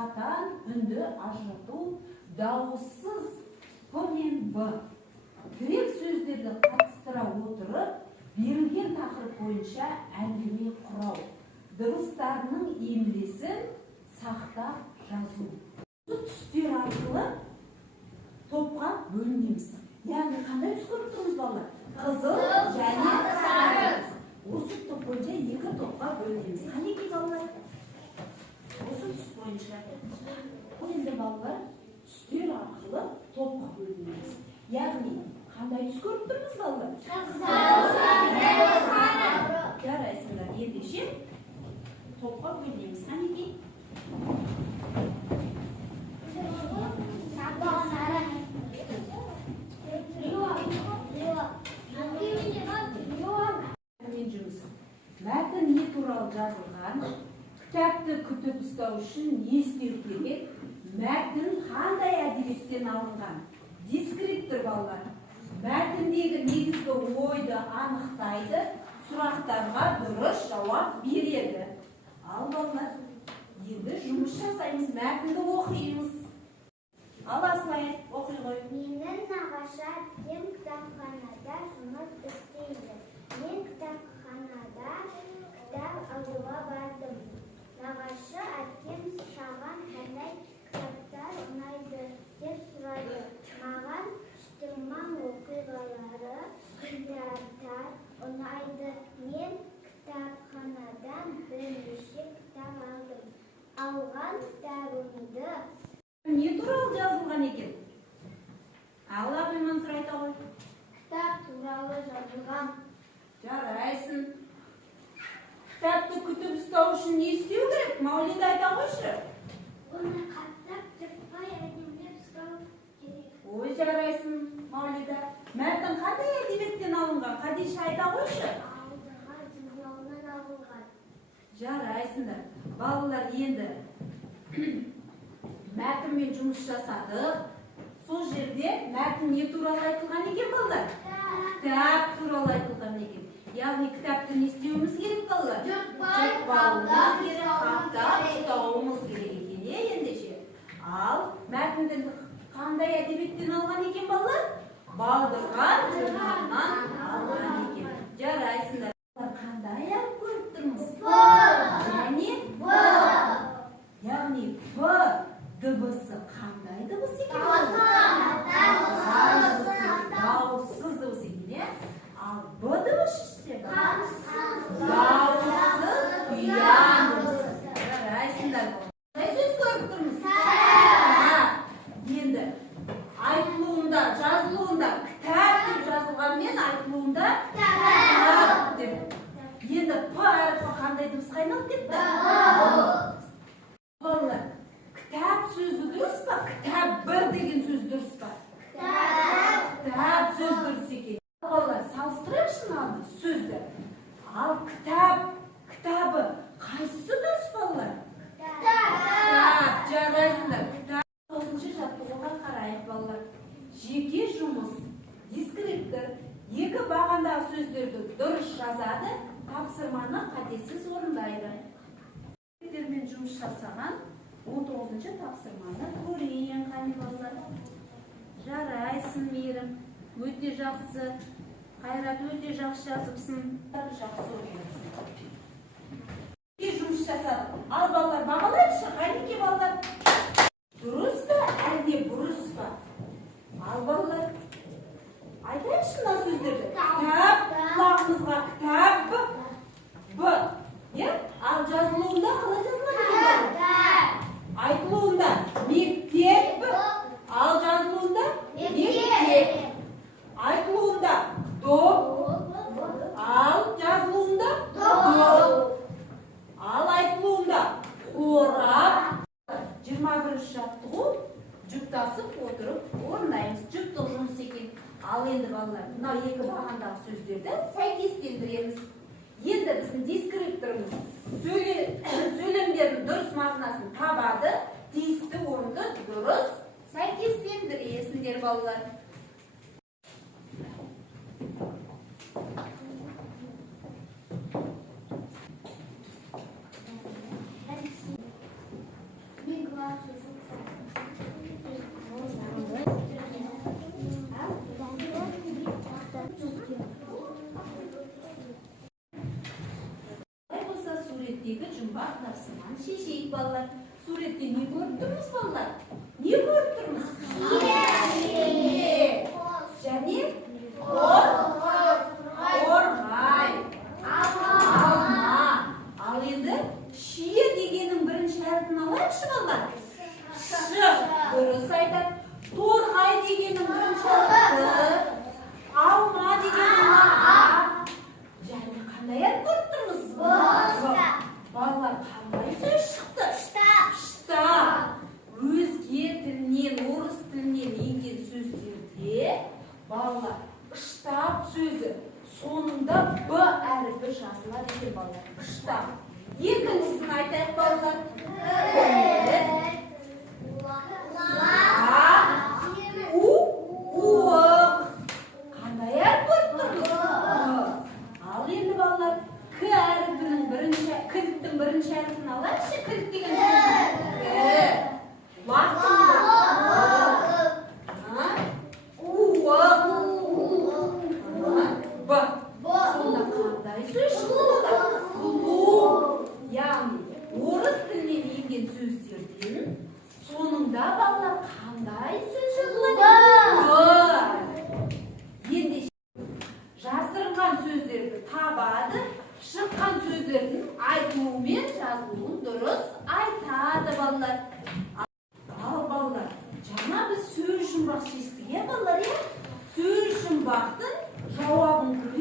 қатаң үнді ажырату, дауыссыз П мен Б. Тірек сөздерді қатыстыра отырып, берілген тақырып бойынша әңгіме құрау. Дыбыстарының емлесін сақтап жазу. Түстер арқылы топқа бөлінеміз. Яғни қандай түс көріп тұрмыз балалар? Қызыл және сары. Осы топ бойынша екі топқа бөлінеміз. Қанекей балалар? Осы түс бойынша. Енді балалар түстер арқылы топқа бөлінеміз. Яғни қандай түс көріп тұрмыз балалар? Жарайсыңдар, ендеше топқа бөлінеміз. Қанекей? Мәтін не туралы жазылған? Кітапты күтіп ұстау үшін не істеу керек? Мәтін қандай әдебиеттен алынған? Дескриптор балалар. Мәтіндегі негізгі ойды анықтайды, сұрақтарға дұрыс жауап береді. Ал балалар, енді жұмыс жасаймыз, мәтінді оқимыз. Ал Асылай, оқи ғой. Менің нағашы әпкем кітапханада жұмыс істейді. Мен кітапханада кітап алуға бардым. Нағашы әпкем саған қандай кітаптар ұнайды деп сұрады. Маған шытырман оқиғалары, кітаптар ұнайды. Мен кітапханадан бірнеше кітап алдым. Алған кітабымды Не туралы жазылған екен? Алла білмін сұрайта ғой. кітап туралы жазылған. Жарайсың. Кітапты күтіп ұстау үшін не істеу керек? Маулида айта қойшы. Оны қаттап жыртпай әдемілеп ұстау керек. Ой, жарайсың, Маулида. Мәтін қандай әдебиеттен алынған? Қадиша айта қойшы. Алдыға журналынан алынған. Жарайсыңдар. Балалар енді мәтінмен жұмыс жасадық. Сол жерде мәтін не туралы айтылған екен балалар? Кітап туралы айтылған екен. Яғни кітапты не істеуіміз керек балалар? Жыртпауымыз керек, қаттап ұстауымыз керек екен, ендеше. Ал мәтінді қандай әдебиеттен алған екен балалар? Балдырған журналынан алған екен. Жарайсыңдар. Қандай әріп көріп тұрмыз? Және Б. Яғни Б дыбысы қандай дыбыс екен? Дауыссыз дыбыс екен. Ал Б дыбысы ше? Дауыссыз ұян дыбысы. Жарайсыңдар. Қандай сөз көріп тұрмыз? Енді айтылуында, жазылуында кітап деп жазылғанмен айтылуында кітап деп. Енді П әріпі қандай дыбысқа айналып кетті? Балалар, кітап сөзі дұрыс па? Кітап бір деген сөз дұрыс па? Кітап сөз дұрыс екен. Балалар, салыстырайықшы мынаны сөзді. Ал кітабы қайсысы дұрыс балалар? Кітап, жарайсыңдар. Кітап 9-шы жаттығуға қарайық балалар. Жеке жұмыс, дескриптор, екі бағандағы сөздерді дұрыс жазады, тапсырманы қатесіз орындайды. Дескриптормен жұмыс жасаған 19-шы тапсырманы көрейін, қане балалар. Жарайсың, Мейірім. Өте жақсы. Қайрат өте жақсы жазыпсың. Жақсы ойнайсың. Жұмыс жасадық. Ал балалар, бағалайықшы, қанеке балалар? Дұрыс па, әлде бұрыс па? Ал балалар, айтайықшы мына сөздерді. Кітап, құлағымызға кітап, Б. Ал жазылуында қалай жазылады? Айтылуында мектеп, ал жазылуында мектеп. Айтылуында доп, ал жазылуында доп. Ал айтылуында қорап. 21-ші жаттығу жүктасып отырып орындаймыз. жүктік жұмыс екен. Ал енді балалар, мына екі бағандағы сөздерді сәйкестендіреміз. Енді біздің дескрипторымыз сөйлемдердің дұрыс мағынасын табады, тиісті орынды дұрыс сәйкестендіресіңдер балалар. Бегла.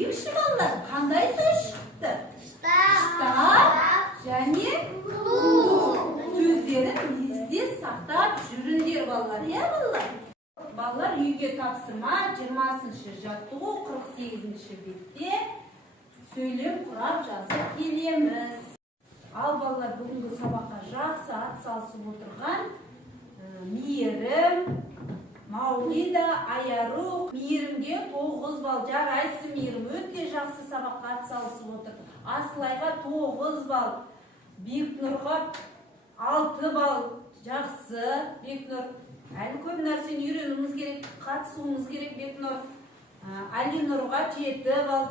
демекші балалар, қандай сөз шықты? Штаб және сөздерін есте сақтап жүріңдер балалар, иә балалар? Балалар үйге тапсырма 20-шы жаттығу 48-ші бетте сөйлем құрап жазып келеміз. Ал балалар бүгінгі сабаққа жақсы атсалысып отырған Мейірім, Маулида, Аяру, Мейірімге 9 балл. Жарайсың Мейірім, өте жақсы сабаққа атсалысып отыр. Асылайға 9 балл, Бекнұрға 6 балл. Жақсы, Бекнұр. Әлі көп нәрсені үйренуіміз керек, қатысуымыз керек, Бекнұр. Алинұрға 7 балл.